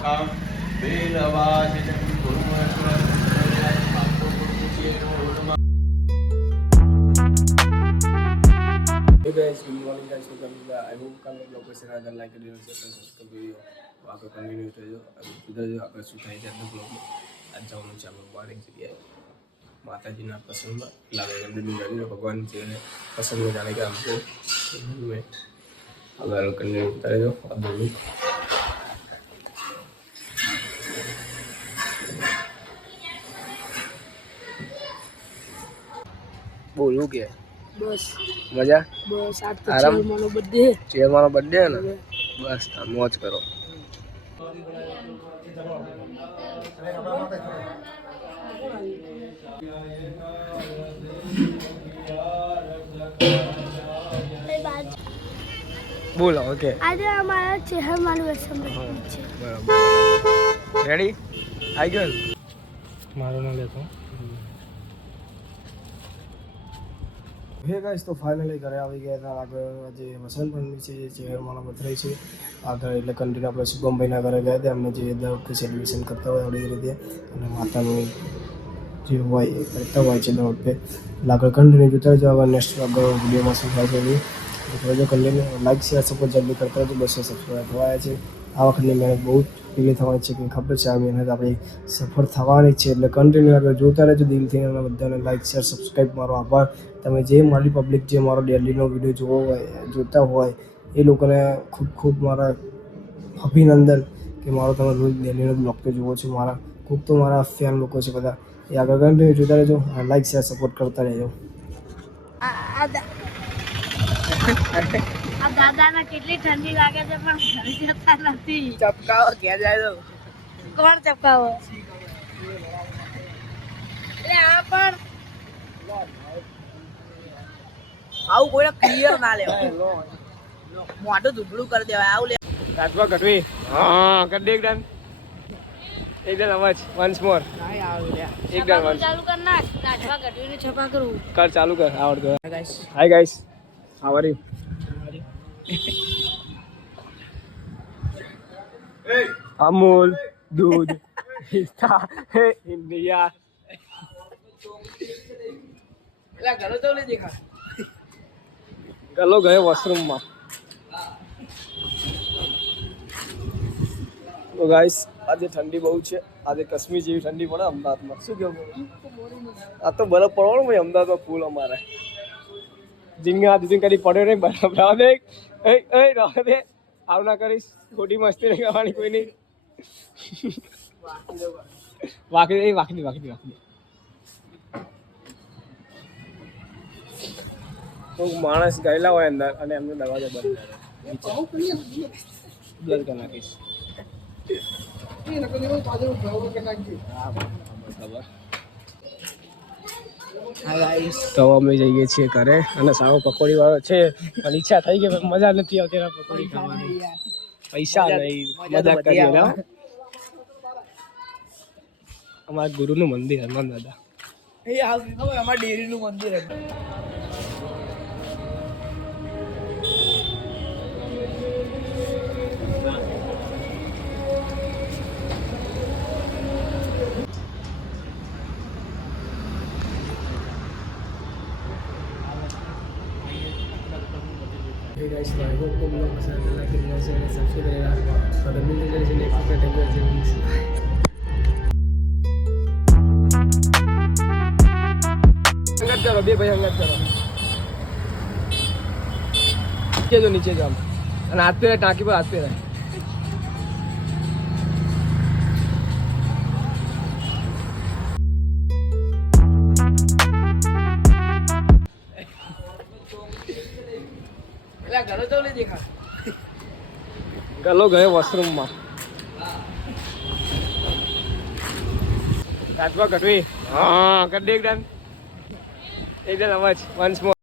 Hey guys, good morning guys. Welcome to the I hope kalian vlog ko sana dan like video share dan subscribe video. Aku continue itu sudah juga aku sudah ada vlog आज जाऊँ चालू बारे में जरिए माता जी ने पसंद लगा गंदे जाने भगवान जी ने पसंद में जाने का हमको में अगर करने उतरे जो अब बोलूँ बोलूँ क्या बस मजा बस आज तो आराम चेयर मानो बर्थडे है ना बस मौज करो बोलो ओके आज हमारा चेहरा मानो ऐसा रेडी आई गर्ल मारो ना लेता हूँ હે ગાઈસ તો ફાઇનલી ઘરે આવી ગયા હતા આગળ આજે વસંત પંચમી છે જે ચહેરમાનો બથરાઈ છે આગળ એટલે કન્ટિન્યુ આપણે શુભમભાઈના ઘરે ગયા હતા અમને જે દર વખતે સેલિબ્રેશન કરતા હોય એવી રીતે અને માતાનું જે હોય એ કરતા હોય છે દર વખતે એટલે આગળ કન્ટિન્યુ જોતા રહેજો આગળ નેક્સ્ટ આગળ વિડીયોમાં શું થાય છે જો કન્ટિન્યુ લાઈક શેર સપોર્ટ જલ્દી કરતા રહેજો 200 સબસ્ક્રાઈબર થવાયા છે આ વખતની મહેનત બહુ પેલી થવાની છે કે ખબર છે આ મહેનત આપણી સફળ થવાની છે એટલે કન્ટિન્યુ આગળ જોતા રહેજો દિલથી અને બધાને લાઈક શેર સબસ્ક્રાઈબ મારો આભાર તમે જે મારી પબ્લિક જે મારો ડેલીનો વિડીયો જોવો હોય જોતા હોય એ લોકોને ખૂબ ખૂબ મારા અભિનંદન કે મારો તમે રોજ ડેલીનો બ્લોગ તો જુઓ છો મારા ખૂબ તો મારા ફેન લોકો છે બધા એ આગળ કન્ટિન્યુ જોતા રહેજો લાઈક શેર સપોર્ટ કરતા રહેજો આ દાદાને કેટલી ઠંડી લાગે છે પણ ઘરે જતા નથી ચપકાવો ક્યાં જાય તો કોણ ચપકાવો એટલે આ પણ આવું કોઈ ક્લિયર ના લેવાય મોઢું ધૂબળું કરી દેવાય આવું લે રાજવા ગઢવી હા કર દે એકદમ અવાજ વન્સ મોર એકદમ વન્સ ચાલુ કર નાખ રાજવા ગઢવીને છપા કરું કર ચાલુ કર આવડતો guys hi guys how are you Amul दूध हिस्सा है इंडिया એટલે ઘરે તો લે દેખા ગલો ગયો વોશરૂમ માં તો ગાઈસ આજે ઠંડી બહુ છે આજે કાશ્મીર જેવી ઠંડી પડે અમદાવાદમાં શું કેવું આ તો બરફ પડવાનો ભાઈ અમદાવાદમાં ફૂલ અમારે જીંગા દીદી કદી પડ્યો નહીં બરફ રાવ દે એ રાવ દે આવ ના કરીશ ખોટી મસ્તી નહીં કરવાની કોઈ નહીં વાકડી તો માણસ ગયેલા હોય અંદર અને એમનો દરવાજો બંધ બ્લર કરી નાખીશ તો અમે જઈએ છીએ ઘરે અને સારો પકોડી વાળો છે પણ ઈચ્છા થઈ ગઈ મજા નથી આવતી એના પકોડી ખાવાની પૈસા નહીં મજા કરીએ અમારા ગુરુનું મંદિર હનુમાન દાદા એ અમારા ડેરીનું મંદિર હતું Hey guys, so I hope you all like it, like and subscribe. For the million days in next video, अंगत करो बे भाई अंगत करो नीचे जाओ અને હાથ पे टाँकी पर हाथ पे रहे એટલે ઘરે તો લે દેખા ગલો ગયો વોશરૂમ માં રાજવા ગઢવી હા કર દે એકદમ અવાજ વન્સ મોર